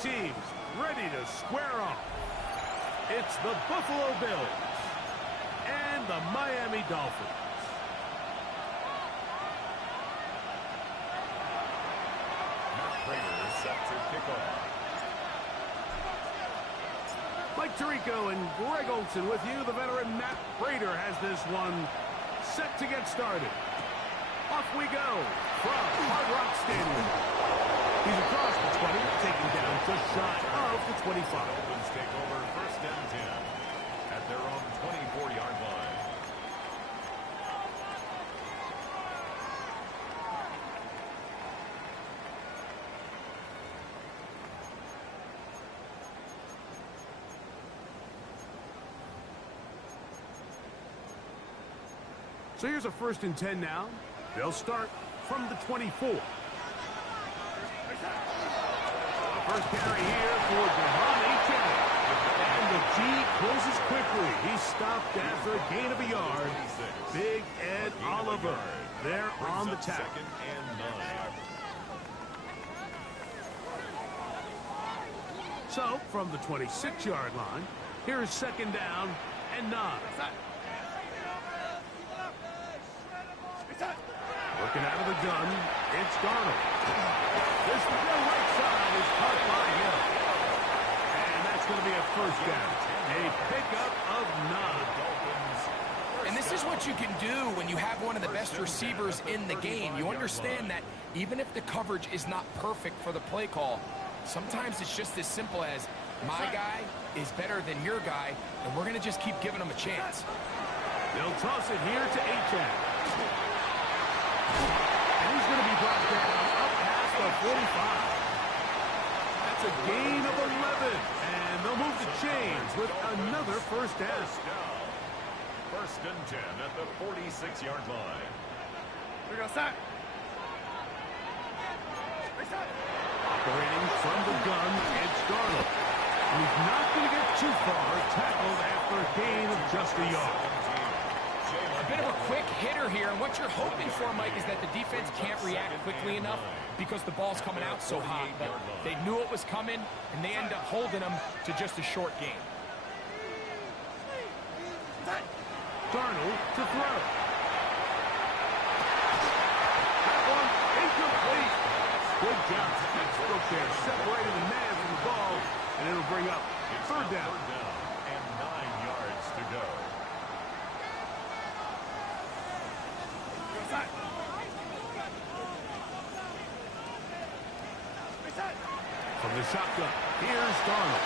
teams ready to square off. It's the Buffalo Bills and the Miami Dolphins. Matt Prater is set to kick off. Mike Tirico and Greg Olson with you. The veteran Matt Prater has this one set to get started. Off we go from Hard Rock Stadium. He's across the 20, taking down just shy of the 25. Dolphins take over 1st and 10 at their own 24-yard line. So here's a 1st and 10 now. They'll start from the 24. The first carry here for Devon Achane. And the G closes quickly. He's stopped after a gain of a yard. Big Ed Oliver there on the tackle. 2nd and 9. So from the 26-yard line, here's 2nd down and 9. Working out of the gun, it's Darnold. This will go right side is caught by him. And that's going to be a 1st down. A pickup of 9. And this is what you can do when you have one of the best receivers in the game. You understand that even if the coverage is not perfect for the play call, sometimes it's just as simple as my guy is better than your guy, and we're going to just keep giving him a chance. They'll toss it here to Achane. And he's going to be brought down up past the 45. That's a gain of 11. And they'll move the chains with another 1st down. 1st and 10 at the 46-yard line. We're going to start. Operating from the gun, it's Darnold. He's not going to get too far, tackled after a gain of just a yard. A bit of a quick hitter here, and what you're hoping for, Mike, is that the defense can't react quickly enough because the ball's coming out so hot. But they knew it was coming, and they end up holding them to just a short gain. Darnold to throw. That one incomplete. Good job. Stroke there, separated the man from the ball, and it'll bring up 3rd down. And 9 yards to go. From the shotgun, here's Darnold.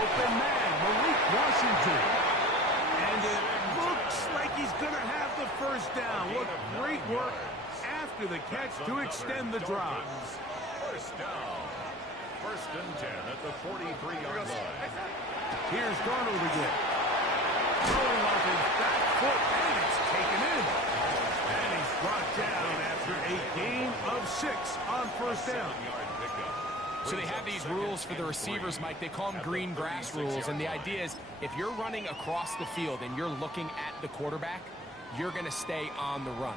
Open man, Malik Washington. And it looks like he's going to have the 1st down. What great work after the catch to extend the drive. 1st down. 1st and 10 at the 43-yard line. Here's Darnold again. Throwing off his back foot, and it's taken in. And he's brought down after a gain of 6 on 1st down. So they have these rules for the receivers, Mike. They call them green grass rules. And the idea is if you're running across the field and you're looking at the quarterback, you're going to stay on the run.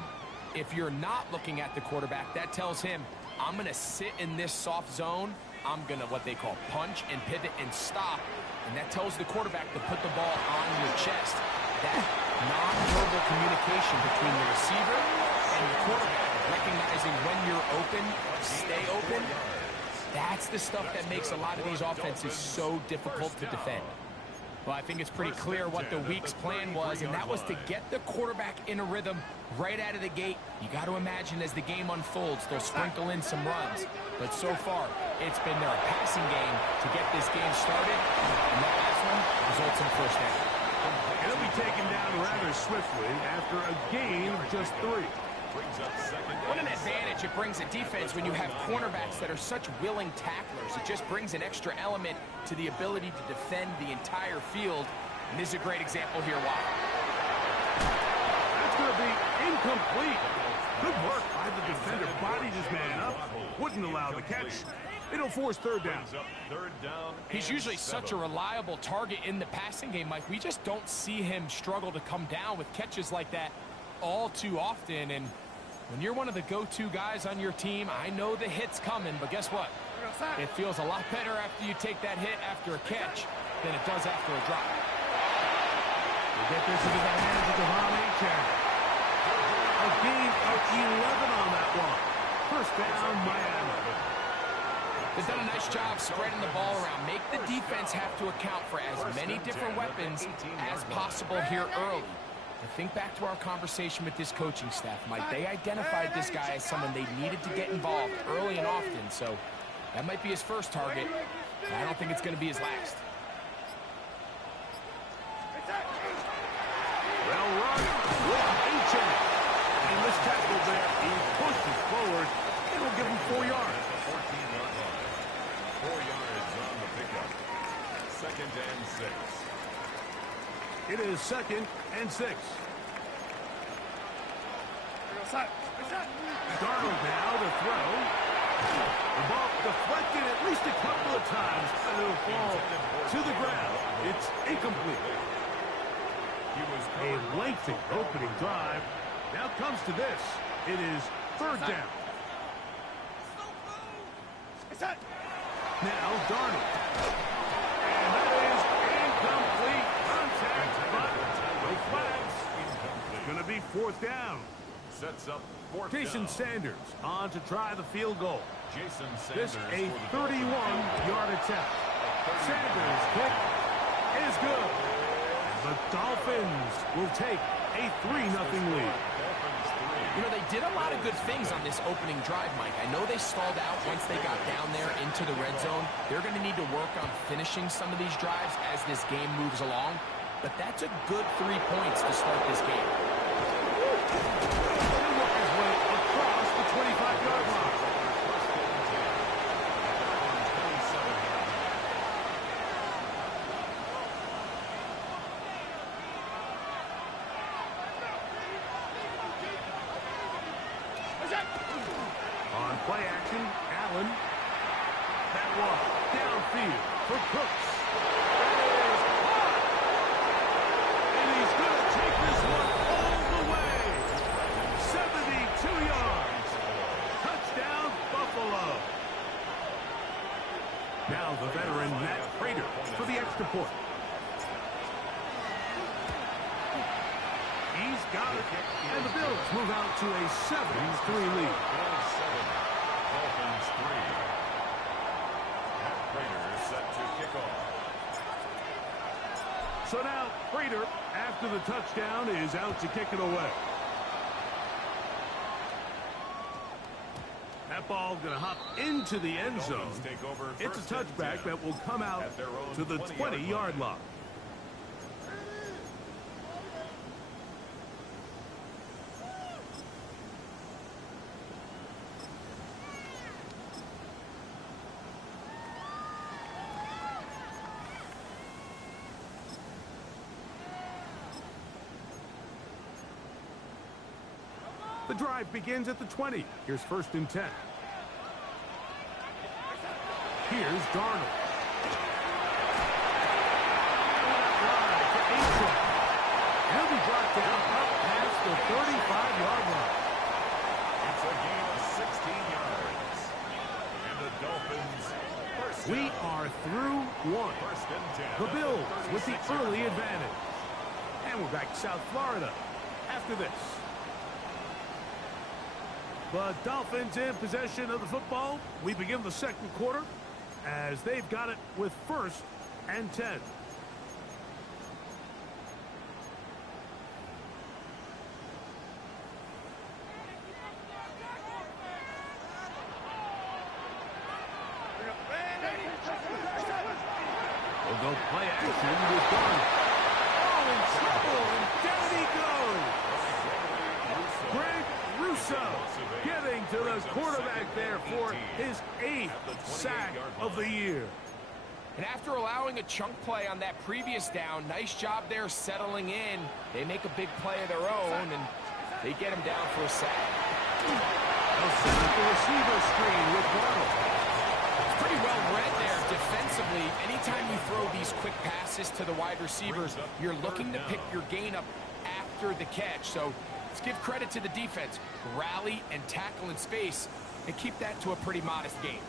If you're not looking at the quarterback, that tells him, I'm going to sit in this soft zone. I'm going to what they call punch and pivot and stop. And that tells the quarterback to put the ball on your chest. That nonverbal communication between the receiver and the quarterback, recognizing when you're open, stay open, that's the stuff that makes a lot of these offenses so difficult to defend. Well, I think it's pretty clear what the week's plan was, and that was to get the quarterback in a rhythm right out of the gate. You got to imagine as the game unfolds, they'll sprinkle in some runs. But so far, it's been their passing game to get this game started, and that last one results in a 1st down. And he'll be taken down rather swiftly after a gain of just 3. What an advantage it brings a defense when you have cornerbacks that are such willing tacklers. It just brings an extra element to the ability to defend the entire field. And this is a great example here. Why? That's going to be incomplete. Good work by the defender. Bodied his man up. Wouldn't allow the catch. It'll force 3rd down. He's usually such a reliable target in the passing game, Mike. We just don't see him struggle to come down with catches like that all too often. And When you're one of the go-to guys on your team, I know the hit's coming, but guess what? It feels a lot better after you take that hit after a catch than it does after a drop. They get this into the hands of Devon Achane. A gain of 11 on that one. First down, Miami. They've done a nice job spreading the ball around. Make the defense have to account for as many different weapons as possible here early. And think back to our conversation with this coaching staff, Mike. They identified this guy as someone they needed to get involved early and often, so that might be his first target, but I don't think it's going to be his last. Well run with Achane. And this tackle there, he pushes forward. It'll give him 4 yards. 14-yard line. 4 yards on the pickup. 2nd and 6. It is 2nd and 6. Darnold now to throw. The ball deflected at least a couple of times, and it'll fall to the ground. It's incomplete. A lengthy opening drive. Now comes to this. It is 3rd down. Now Darnold. And that is incomplete contact, but no flags. It's going to be 4th down. Sets up 4th Jason down. Sanders on to try the field goal. Jason This Sanders a for the 31-yard attempt. Sanders' kick is good. The Dolphins will take a 3-0 lead. You know, they did a lot of good things on this opening drive, Mike. I know they stalled out once they got down there into the red zone. They're going to need to work on finishing some of these drives as this game moves along. But that's a good 3 points to start this game. He'll work his way across the 25-yard line. On play action, Allen. That one downfield for Cooks. That is caught. And he's going to take this one all the way. 72 yards. Touchdown, Buffalo. Now the veteran Matt Prater for the extra point. He's got it. And the Bills move out to a 7-3 lead. Dolphins 3. Matt Prater set to kick off. So now Prater, after the touchdown, is out to kick it away. That ball going to hop into the end zone. Dolphins take over It's a 1st and touchback 10 that will come out at their own to the 20-yard line. The drive begins at the 20. Here's 1st and 10. Here's Darnold. He'll be brought down up past the 35-yard line. It's a gain of 16 yards. And the Dolphins first We down. are through 1. 1st and 10. The Bills with the early advantage. And we're back to South Florida after this. The Dolphins in possession of the football. We begin the 2nd quarter as they've got it with 1st and 10. We'll go play action with Darnold. Oh, in trouble, and down he goes. Greg Russo getting to the quarterback there for his 8th sack of the year. And after allowing a chunk play on that previous down, nice job there settling in. They make a big play of their own, and they get him down for a sack. They'll set up the receiver screen with Darnold. It's pretty well read there defensively. Anytime you throw these quick passes to the wide receivers, you're looking to pick your gain up after the catch. So helps give credit to the defense. Rally and tackle in space and keep that to a pretty modest gain.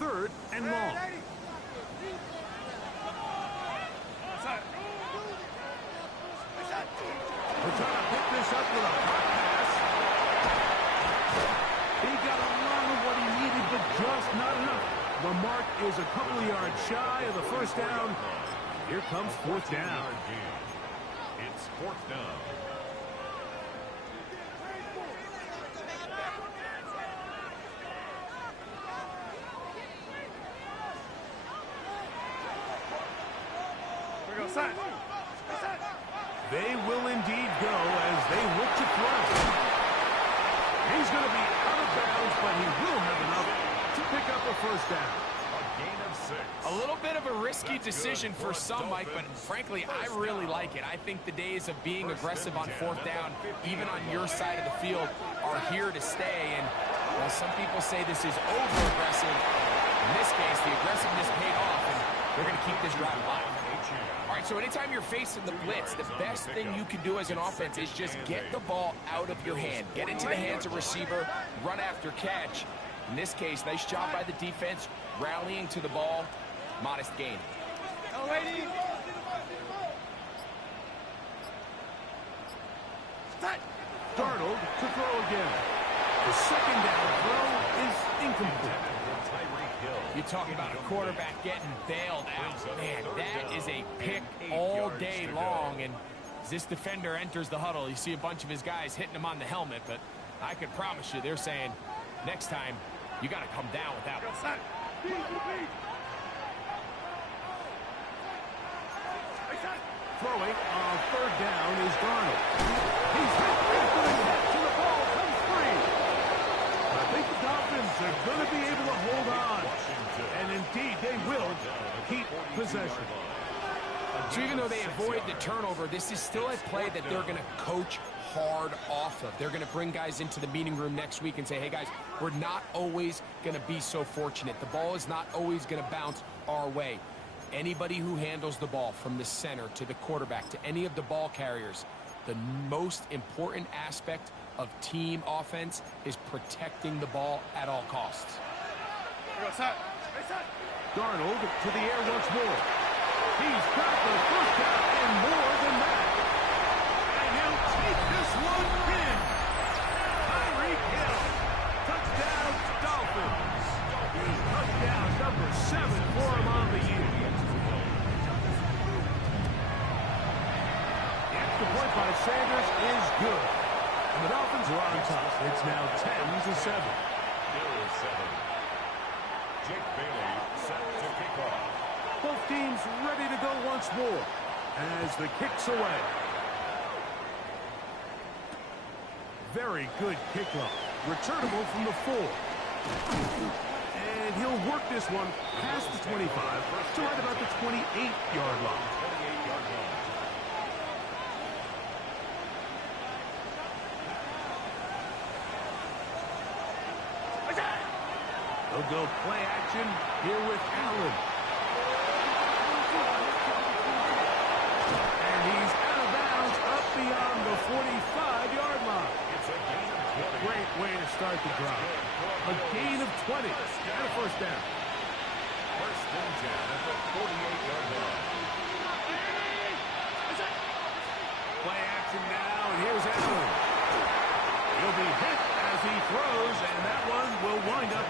3rd and long. We're trying to pick this up with a hot pass. He got a lot of what he needed, but just not enough. The mark is a couple of yards shy of the first down. Here comes 4th down. It's 4th down. We go set. They will indeed go as they look to throw. He's going to be out of bounds, but he will have enough to pick up a first down. A gain of 6. A little bit of a risky decision for some, Mike, but frankly, I really like it. I think the days of being aggressive on 4th down, even on your side of the field, are here to stay. And while some people say this is over-aggressive, in this case, the aggressiveness paid off, and they're going to keep this drive alive. All right, so anytime you're facing the blitz, the best thing you can do as an offense is just get the ball out of your hand. Get into the hands of receiver, run after catch. In this case, nice job by the defense, rallying to the ball. Modest gain. Go, lady. Set. Darnold to throw again. The 2nd down throw is incomplete. You talk about a quarterback getting bailed out. Man, that is a pick all day long. And as this defender enters the huddle, you see a bunch of his guys hitting him on the helmet. But I can promise you, they're saying, next time, you got to come down with that Go one. set. Throwing on 3rd down is Darnold. He's hit after the catch, and the ball comes free. I think the Dolphins are going to be able to hold on. And indeed, they will keep possession. So even though they avoid the turnover, this is still a play that they're going to coach hard off of. They're going to bring guys into the meeting room next week and say, hey, guys, we're not always going to be so fortunate. The ball is not always going to bounce our way. Anybody who handles the ball from the center to the quarterback to any of the ball carriers, the most important aspect of team offense is protecting the ball at all costs. We go set. Darnold to the air once more. He's got the first down and more than that. And he'll take this one in. Tyreek Hill. Touchdown, Dolphins. Touchdown number 7 for him on the year. The extra point by Sanders is good. And the Dolphins are on top. It's now 10-7. Still 7. Jake Bailey set to kick off. Both teams ready to go once more as the kick's away. Very good kickoff. Returnable from the 4. And he'll work this one past the 25 to right about the 28-yard line. 28-yard line. They'll go play action here with Allen. And he's out of bounds up beyond the 45-yard line. It's a gain of 20. Great way to start the drive. A gain of 20 and a first down. First and 10 at the 48-yard line. Play action now, and here's Allen. He'll be hit as he throws, and that one will wind up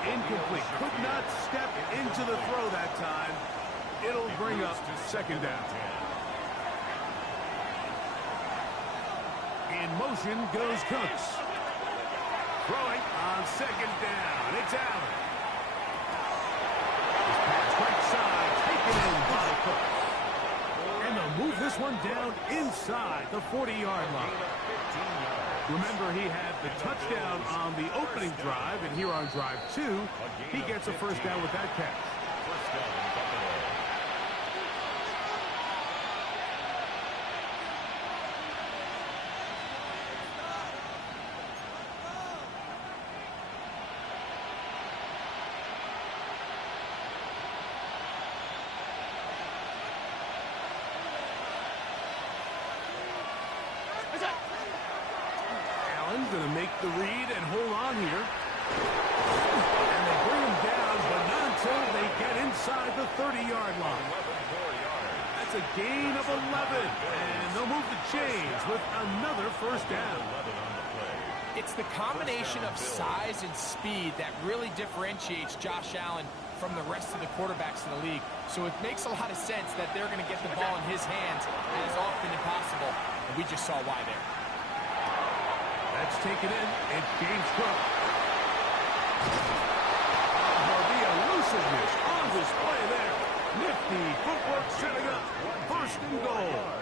incomplete. Could not step into the throw that time. It'll bring up 2nd down. In motion goes Cooks. Throwing on 2nd down. It's Allen. His pass right side, taken in by Cooks. And they'll move this one down inside the 40-yard line. Remember, he had the touchdown on the opening drive, and here on drive 2, he gets a first down with that catch. First down, Buffalo. the read and hold on here. And they bring him down, but not until they get inside the 30-yard line. That's a gain of 11, and they'll move the chains with another first down. It's the combination of size and speed that really differentiates Josh Allen from the rest of the quarterbacks in the league. So it makes a lot of sense that they're going to get the ball in his hands as often as possible. And we just saw why there. That's taken in. It's James Cook. The elusiveness on display there. Nifty footwork setting up. First and goal.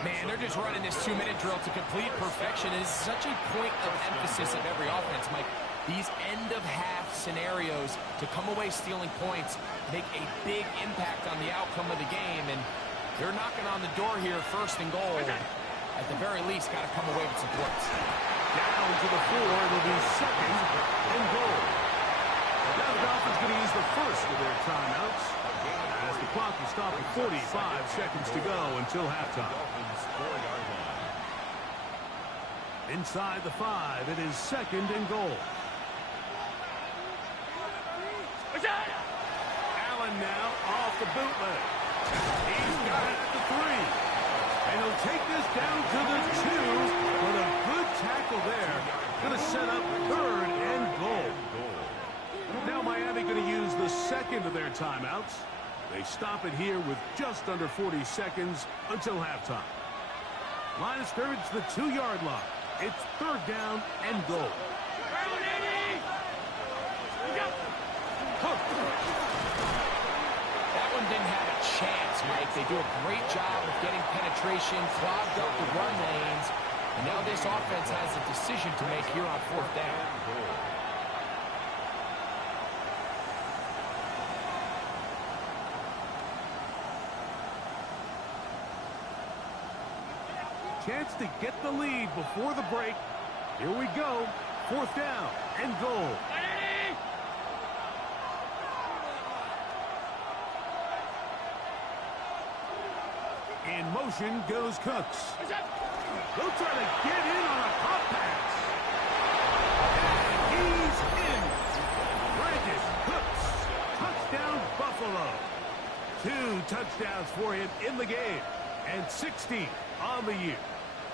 Man, they're just running this 2-minute drill to complete perfection. It is such a point of emphasis of every offense, Mike. These end-of-half scenarios to come away stealing points make a big impact on the outcome of the game, and they're knocking on the door here, first and goal. At the very least, got to come away with some points. Down to the 4, it'll be second and goal. Now the Dolphins going to use the first of their timeouts as the clock will stop at 45 seconds to go until halftime. Inside the 5, it is second and goal. Allen now off the bootleg. He's got it at the 3. And he'll take this down to the 2 with a good tackle there. Going to set up third and goal. Now Miami going to use the second of their timeouts. They stop it here with just under 40 seconds until halftime. Line of scrimmage to the 2-yard line. It's third down and goal. That one didn't have a chance, Mike. They do a great job of getting penetration, clogged up the run lanes, and now this offense has a decision to make here on fourth down. Chance to get the lead before the break. Here we go. Fourth down and goal. In motion goes Cooks. They'll try to get in on a pop pass. And he's in. Brandon Cooks. Touchdown Buffalo. 2 touchdowns for him in the game. And 16 on the year.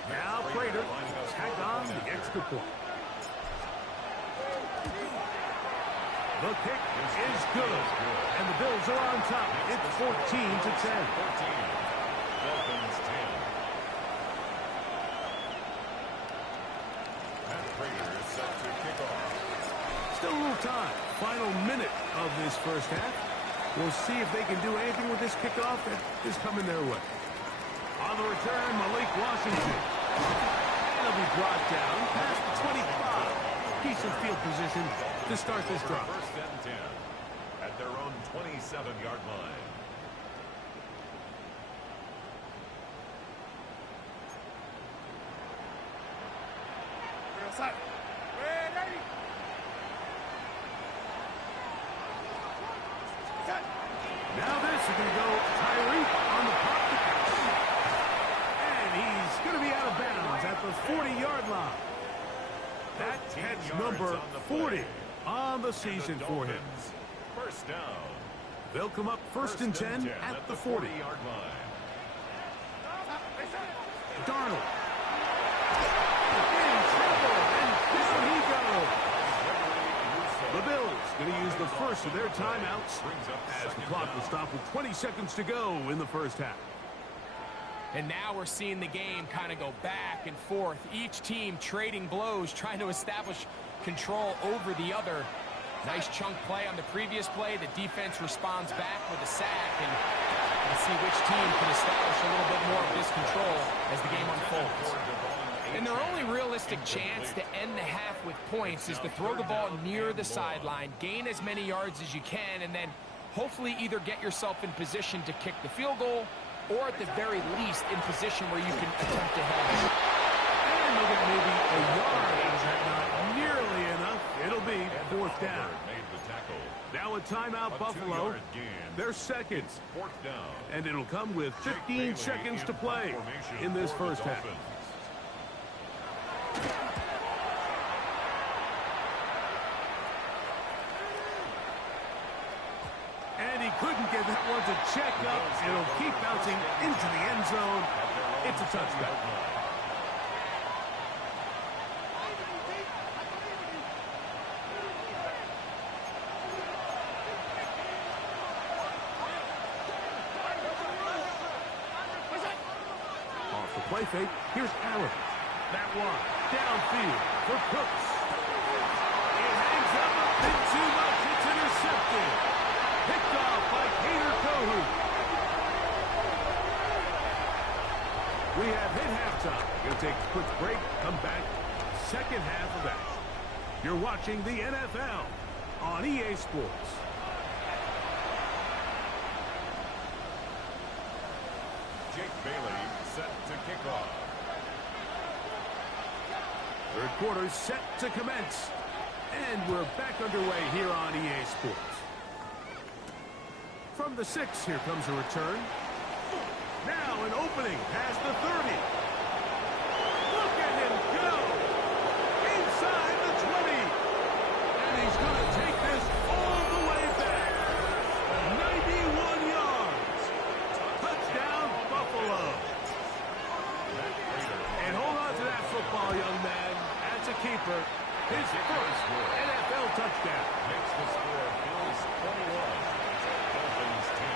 Now Prater tack on the extra point. The kick is good. And the Bills are on top. It's 14-10. Dolphins 10. Matt Prater is set to kick off. Still a little time. Final minute of this first half. We'll see if they can do anything with this kickoff that is coming their way. On the return, Malik Washington. And he'll be brought down past the 25. Decent field position to start this drive. First and 10 at their own 27-yard line. Now this is going to go Tyreek on the pop. And he's going to be out of bounds at the 40-yard line. That catch number 40 on the season for him. First down. They'll come up first and 10 at the 40-yard line. Darnold. In trouble, and down he goes. The Bills going to use the first of their timeouts as the clock will stop with 20 seconds to go in the first half. And now we're seeing the game kind of go back and forth. Each team trading blows, trying to establish control over the other. Nice chunk play on the previous play. The defense responds back with a sack, and we'll see which team can establish a little bit more of this control as the game unfolds. And their only realistic chance to end the half with points is to throw the ball near the sideline, gain as many yards as you can, and then hopefully either get yourself in position to kick the field goal or at the very least in position where you can attempt to hedge. And look at maybe a yard. Is that not nearly enough? It'll be fourth down. Now a timeout, Buffalo. They're second. And it'll come with 15 seconds to play in this first half. couldn't get that one to check up. It'll keep bouncing into the end zone. It's a touchback. Off the play fake, here's Allen. That one downfield for Cooks. It hangs up a bit too much. It's intercepted. Picked off by Kader Kohou. We have hit halftime. Going to take a quick break. Come back. Second half of action. You're watching the NFL on EA Sports. Jake Bailey set to kick off. Third quarter set to commence. And we're back underway here on EA Sports. From the 6, here comes a return. Now an opening past the 30. Look at him go! Inside the 20. And he's going to take this all the way back. 91 yards. Touchdown, Buffalo. And hold on to that football, young man. That's a keeper. His first NFL touchdown. Makes the score Bills 21. Dolphins 10.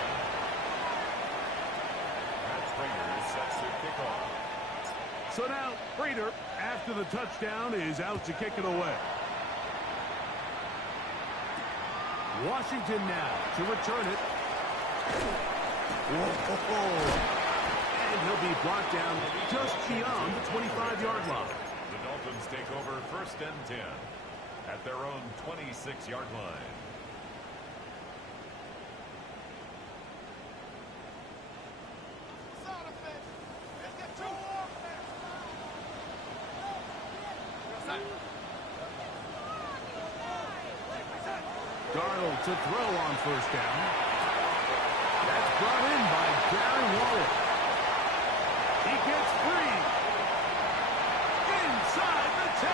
Matt Prater sets to kick off. So now, Prater, after the touchdown, is out to kick it away. Washington now to return it. Whoa. And he'll be brought down just beyond the 25-yard line. The Dolphins take over 1st and 10 at their own 26-yard line. Darnold to throw on 1st down. That's brought in by Darren Waller. He gets free. Inside the 10.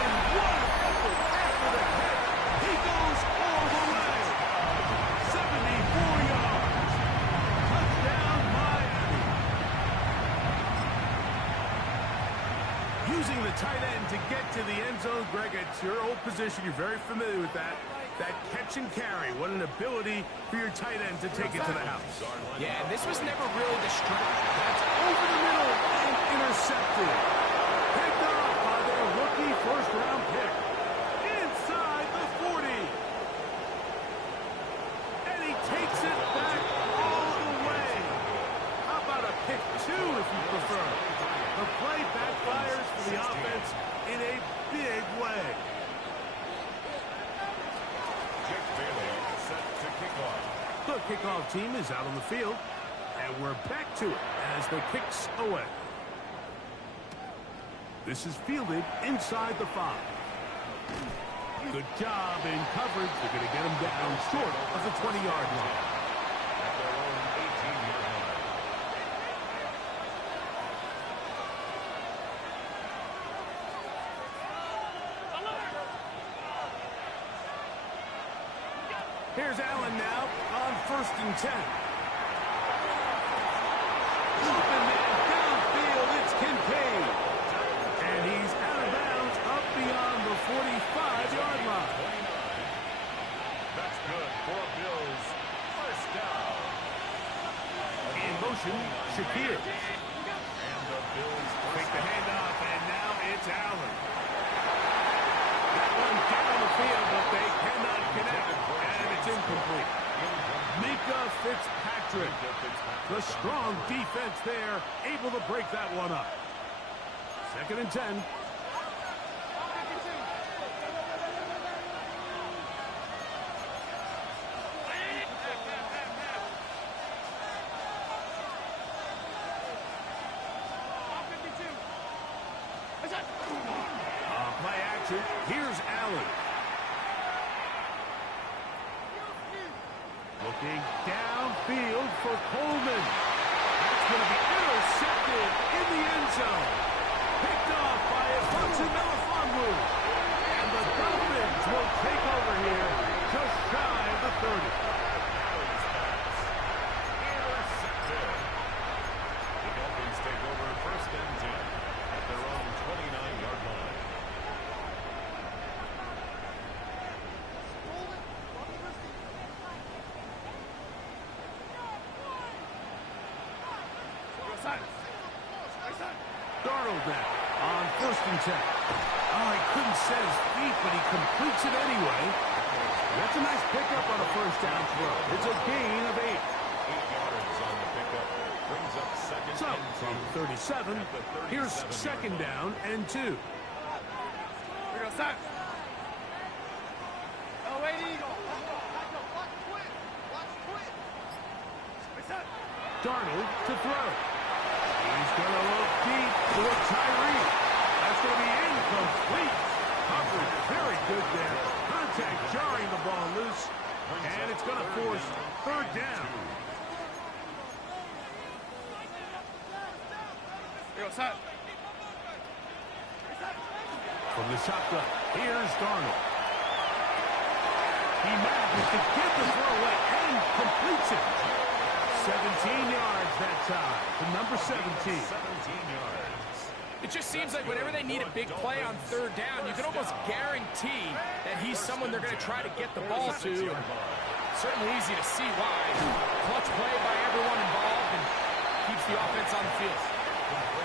And what an effort after the hit. He goes all the way. 74 yards. Touchdown, Miami. Using the tight end to get to the end zone, Greg, it's your old position. You're very familiar with that. That catch and carry. What an ability for your tight end to take it to the house. Yeah, and this was never really the strength. That's over the middle and intercepted. Picked off by their rookie first-round pick. Inside the 40. And he takes it back all the way. How about a pick 2 if you prefer? The play backfires for the offense in a big way. Jake Bailey set to kick off. The kickoff team is out on the field, and we're back to it as the kicks away. This is fielded inside the 5. Good job in coverage. They're going to get him down short of the 20-yard line. At their own 18-yard line. Here's Allen now on 1st and 10. Open man downfield, it's Kincaid. And he's out of bounds up beyond the 45-yard line. That's good for Bills. 1st down. In motion, Shakir. And the Bills Take the handoff, and now it's Allen. That one down the field, but they cannot connect, and it's incomplete. Minkah Fitzpatrick, the strong defense there, able to break that one up. 2nd and 10. Play action. Here's Allen. Looking downfield for Coleman. That's going to be intercepted in the end zone. Picked off by Ifotu Melifonwu. And the Dolphins will take over here just shy of the 30. field now on 1st and 10. Oh, he couldn't set his feet, but he completes it anyway. That's a nice pickup on a first down throw. It's a gain of 8. 8 yards on the pickup. Brings up second So, and 2. from 37, here's 2nd down and 2. We go set. Oh, waiting. Darnold to throw. He's going to look deep for Tyree. That's going to be incomplete. Coverage very good there. Contact jarring the ball loose. And it's going to force 3rd down. We go set. From the shotgun, here's Darnold. He manages to get the throw away and completes it. 17 yards that time to number 17. 17 yards. It just seems like whenever they need a big play on 3rd down, you can almost guarantee that he's someone they're going to try to get the ball to. And certainly easy to see why. Clutch play by everyone involved and keeps the offense on the field.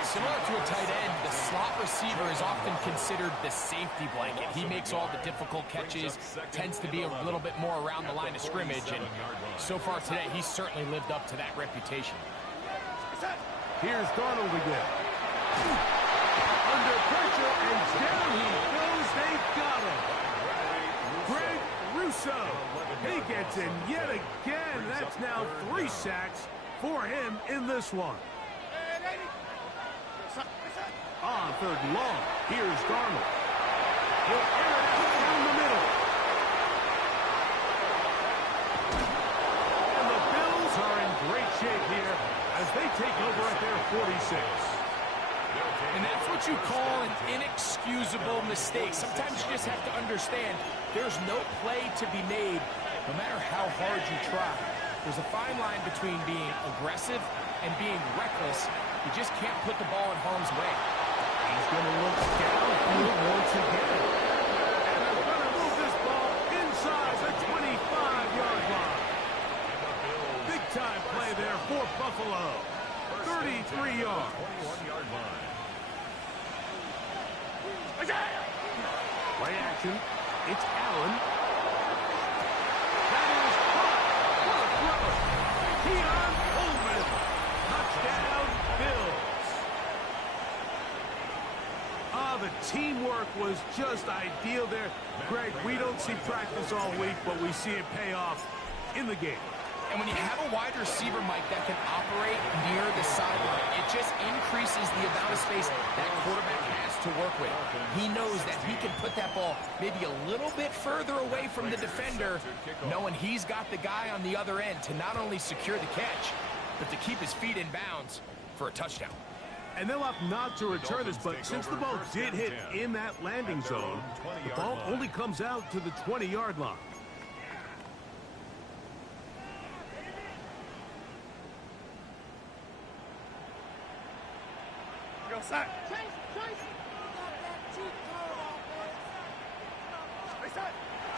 Similar to a tight end, the slot receiver is often considered the safety blanket. He makes all the difficult catches, tends to be a little bit more around the line of scrimmage, and so far today, he's certainly lived up to that reputation. Here's Darnold again. Under pressure, and down he goes. They got him. Greg Rousseau. He gets in yet again. That's now 3 sacks for him in this one. On 3rd and long, here's Darnold. He'll air it out down the middle. And the Bills are in great shape here as they take over at their 46. And that's what you call an inexcusable mistake. Sometimes you just have to understand there's no play to be made, no matter how hard you try. There's a fine line between being aggressive and being reckless. You just can't put the ball in harm's way. He's going to look downfield once again. And they're going to move this ball inside the 25-yard line. Big-time play there for Buffalo. 33 yards. 21-yard line. Play action. It's Allen. That is caught. What a throw. Keon Coleman. Touchdown, Bills. The teamwork was just ideal there. Greg, we don't see practice all week, but we see it pay off in the game. And when you have a wide receiver, Mike, that can operate near the sideline, it just increases the amount of space that quarterback has to work with. He knows that he can put that ball maybe a little bit further away from the defender, knowing he's got the guy on the other end to not only secure the catch, but to keep his feet in bounds for a touchdown. And they'll opt not to return this, but since the ball did hit in that landing zone, the ball only comes out to the 20-yard line. Go set.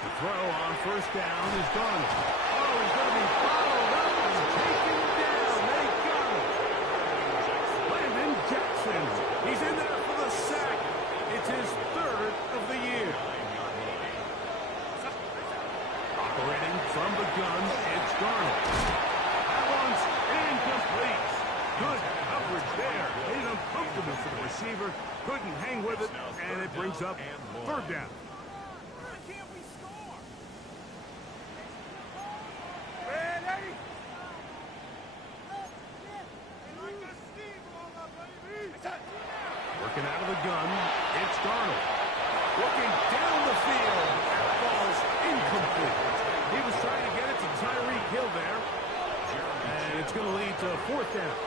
The throw on 1st down is Darnold. Oh, he's going to be followed up and taken down. They got him. Landon Jackson. He's in there for the sack. It's his 3rd of the year. Operating from the gun, it's Darnold. That one's incomplete. Good coverage there. Made it uncomfortable for the receiver. Couldn't hang with it, and it brings up 3rd down. Working out of the gun, it's Darnold. Looking down the field. That ball's incomplete. He was trying to get it to Tyreek Hill there. And it's going to lead to 4th down.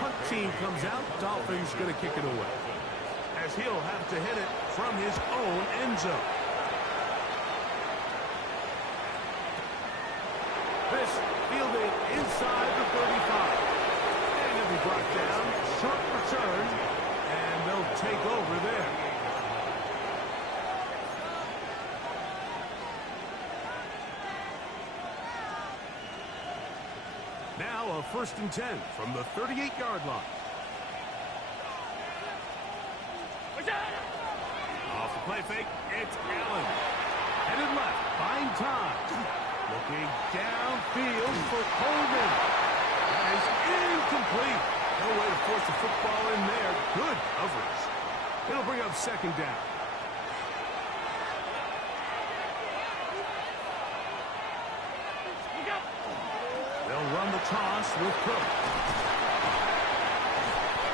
Punt team comes out. Dolphins going to kick it away, as he'll have to hit it from his own end zone. This fielded inside the 35. And he'll be brought down. Short return. And they'll take over there. Now a 1st and 10 from the 38-yard line. play fake. It's Allen. Headed left. Buying time. Looking downfield for Coleman. That is incomplete. No way to force the football in there. Good coverage. It'll bring up second down. They'll run the toss with Cook.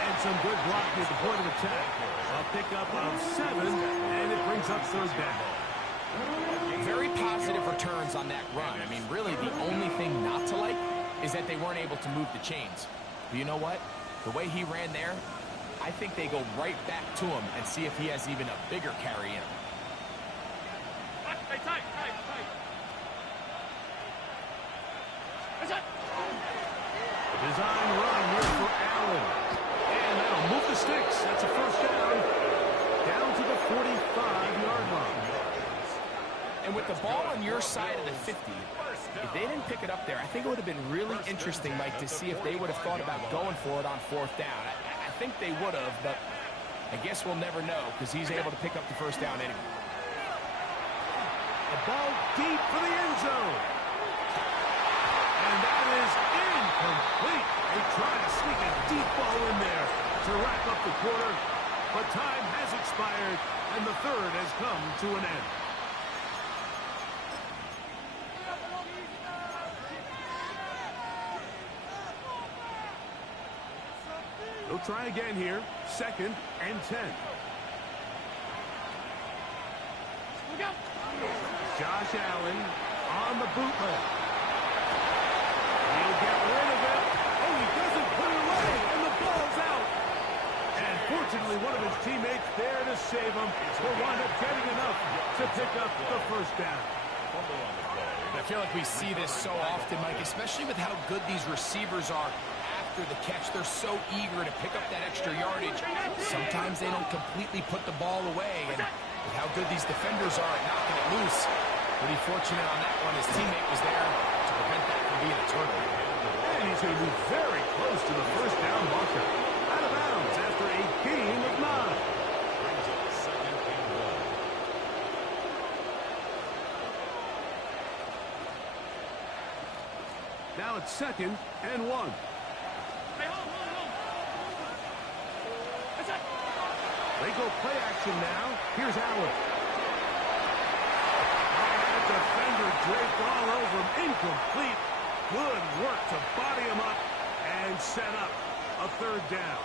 And some good blocking at the point of attack. A pickup of 7, and it brings up third down. Very positive returns on that run. I mean, really, the only thing not to like is that they weren't able to move the chains. But you know what? The way he ran there, I think they go right back to him and see if he has even a bigger carry in him. Tight. Design run here for Allen. And that'll move the sticks. That's a first down. Down to the 45-yard line. And with the ball on your side of the 50, if they didn't pick it up there, I think it would have been really interesting, Mike, to see if they would have thought about going for it on fourth down. I think they would have, but I guess we'll never know because he's able to pick up the first down anyway. A ball deep for the end zone. And that is incomplete. They try to sneak a deep ball in there to wrap up the quarter, but time has expired, and the third has come to an end. They'll try again here. 2nd and 10. Josh Allen on the bootleg. He'll get rid of it. Oh, he doesn't put it away, and the ball's out. And fortunately, one of his teammates there to save him will wind up getting enough to pick up the first down. I feel like we see this so often, Mike, especially with how good these receivers are after the catch. They're so eager to pick up that extra yardage. Sometimes they don't completely put the ball away, and with how good these defenders are at knocking it loose, pretty fortunate on that one. His teammate was there to prevent that from being a turnover. And he's going to be very close to the first down marker. Out of bounds after a gain of 9. Brings up 2nd and 1. Now it's 2nd and 1. They go play action now. Here's Allen. That defender draped all over him. Incomplete. Good work to body him up and set up a third down.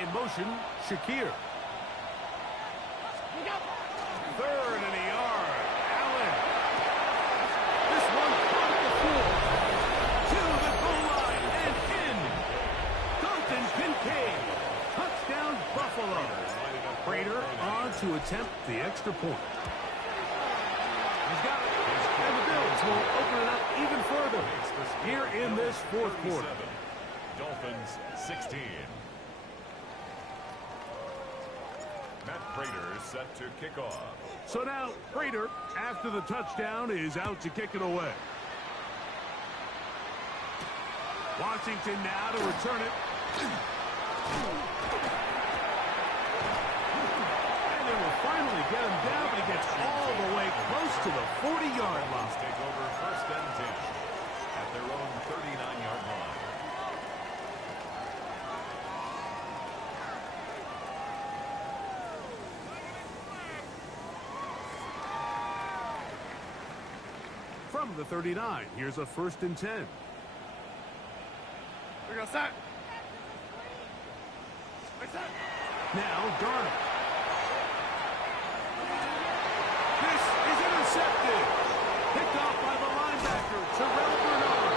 In motion, Shakir. 3rd and a yard. Allen. This one caught at the 4. To the goal line and in. Dalton Kincaid. Touchdown, Buffalo. Prater on to attempt the extra point. He's got it. And the Bills will open it up even further here in this fourth quarter. Dolphins 16. Matt Prater set to kick off. So now Prater, after the touchdown, is out to kick it away. Washington now to return it. And they will finally get him down, but he gets all the way close to the 40-yard line. Take over 1st and 10 at their own 39-yard line. From the 39, here's a 1st and 10. We're going to start. Now Darnold. This is intercepted. Picked off by the linebacker, Terrell Bernard.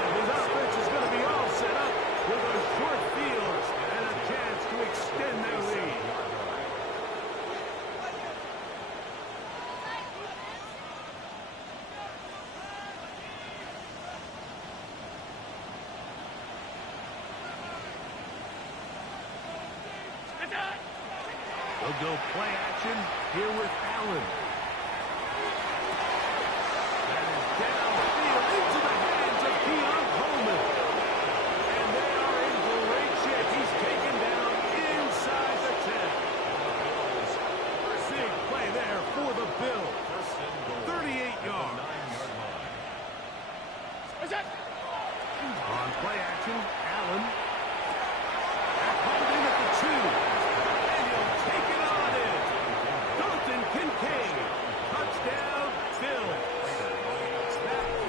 And his offense is going to be all set up with a short field and a chance to extend their lead. They'll go play action here with Allen. That is downfield. On play action, Allen. Holding at the 2. And he'll take it on in. Dalton Kincaid. Touchdown, Bills.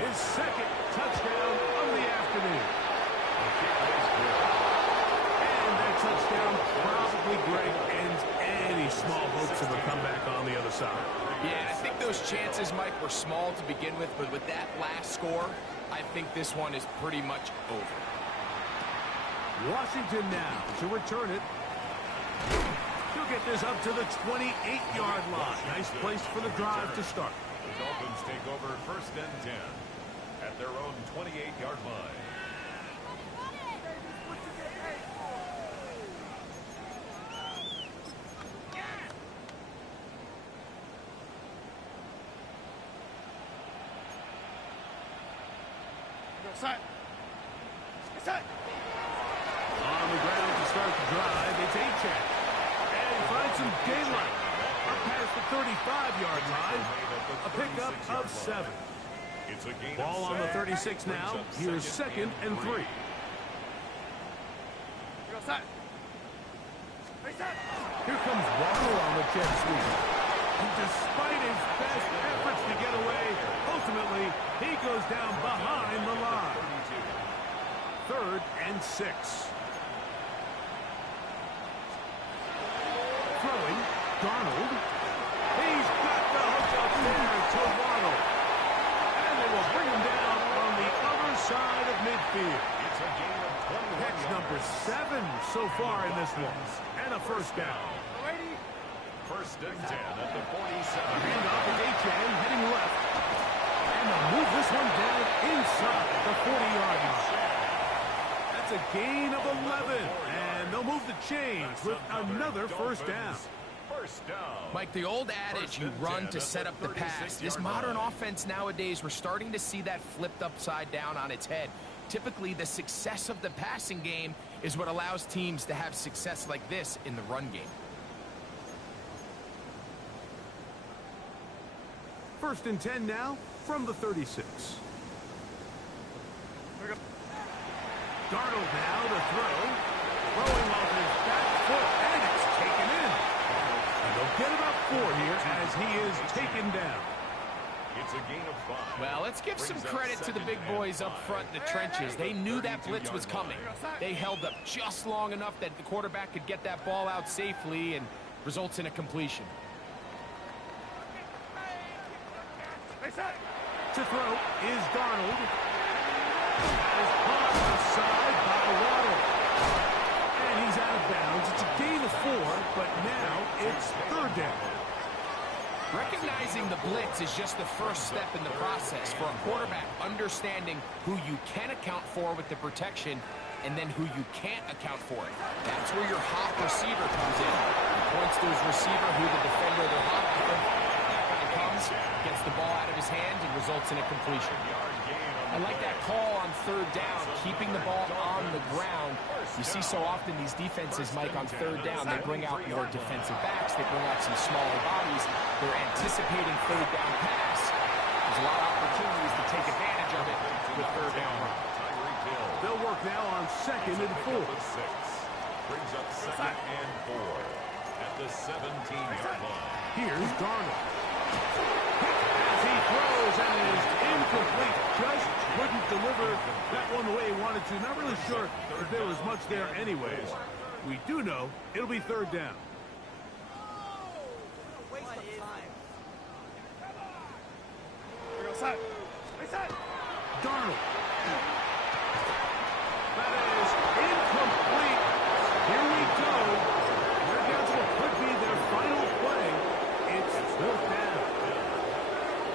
His second touchdown of the afternoon. And that touchdown, probably Greg, ends any small hopes of a comeback on the other side. Yeah, I think those chances, Mike, were small to begin with, but with that last score, I think this one is pretty much over. Washington now to return it. He'll get this up to the 28-yard line. Nice place for the drive to start. The Dolphins take over 1st and 10 at their own 28-yard line. Set. Set. On the ground to start the drive, it's Achane. And he finds some daylight. Up past the 35-yard line. A pickup of 7. It's a gain Ball of on the 6. 36 now. Here's 2nd and 3. Set. Set. Here comes Waddle on the jet sweep. And despite his best efforts to get away, ultimately, he goes down behind the line. 3rd and 6. Throwing, Darnold. He's got the hook up there to Waddle. And they will bring him down on the other side of midfield. It's a gain of 21 Catch number 7 so far in this one. And a first down. 1st and 10 at the 47. Handoff is Achane heading left. And they'll move this one down inside the 40-yard line. That's a gain of 11. And they'll move the chains with another first down. First down. Mike, the old adage, you run to set up the pass. This modern offense nowadays, we're starting to see that flipped upside down on its head. Typically, the success of the passing game is what allows teams to have success like this in the run game. 1st and 10 now from the 36. Darnold now to throw. Throwing off his back foot, and it's taken in. And they'll get about 4 here as he is taken down. It's a gain of 5. Well, let's give some credit to the big boys up front in the trenches. They knew that blitz was coming. They held up just long enough that the quarterback could get that ball out safely and results in a completion. To throw is Darnold. That is caught aside by Waddle. And he's out of bounds. It's a gain of 4, but now it's 3rd down. Recognizing the blitz is just the first step in the process for a quarterback, understanding who you can account for with the protection and then who you can't account for it. That's where your hot receiver comes in. He points to his receiver who the defender they're hot off of. That guy comes, gets the ball out of his hand, and results in a completion. I like that call on 3rd down, keeping the ball on the ground. You see so often these defenses, Mike, on 3rd down, they bring out more defensive backs, they bring out some smaller bodies. They're anticipating 3rd down pass. There's a lot of opportunities to take advantage of it with 3rd down run. They'll work now on 2nd and 4. Brings up 2nd and 4 at the 17-yard line. Here's Darnold. As he throws and is incomplete. Just couldn't deliver that one the way he wanted to. Not really sure if there was much there anyways. We do know it'll be 3rd down. Darnold. That is incomplete. Here we go. They're down to what could be their final play. It's 4th down.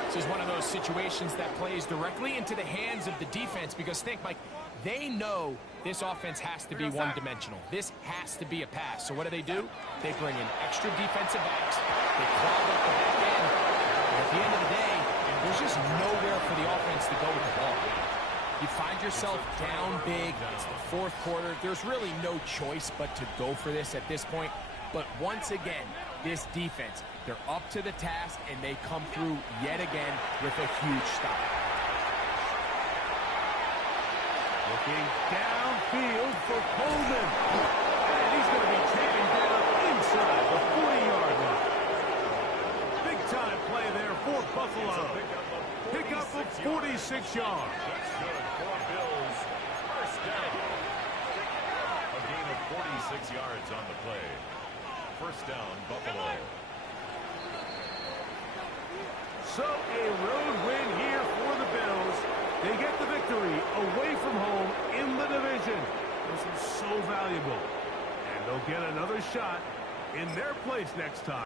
This is one of those situations that plays directly into the hands of the defense because think, Mike, they know this offense has to be one-dimensional. This has to be a pass. So what do? They bring in extra defensive backs. They clog up the back end. And at the end of the day, there's just nowhere for the offense to go with the ball. You find yourself down big. It's the 4th quarter. There's really no choice but to go for this at this point. But once again, this defense, they're up to the task, and they come through yet again with a huge stop. We'll Looking downfield for Coleman. And he's going to be taken down inside the 40-yard line. Big-time play there for Buffalo. Pick up of 46 yards. That's good for Bills. First down. A gain of 46 yards on the play. First down, Buffalo. So a road win here for the Bills. They get the victory away from home in the division. This is so valuable. And they'll get another shot in their place next time.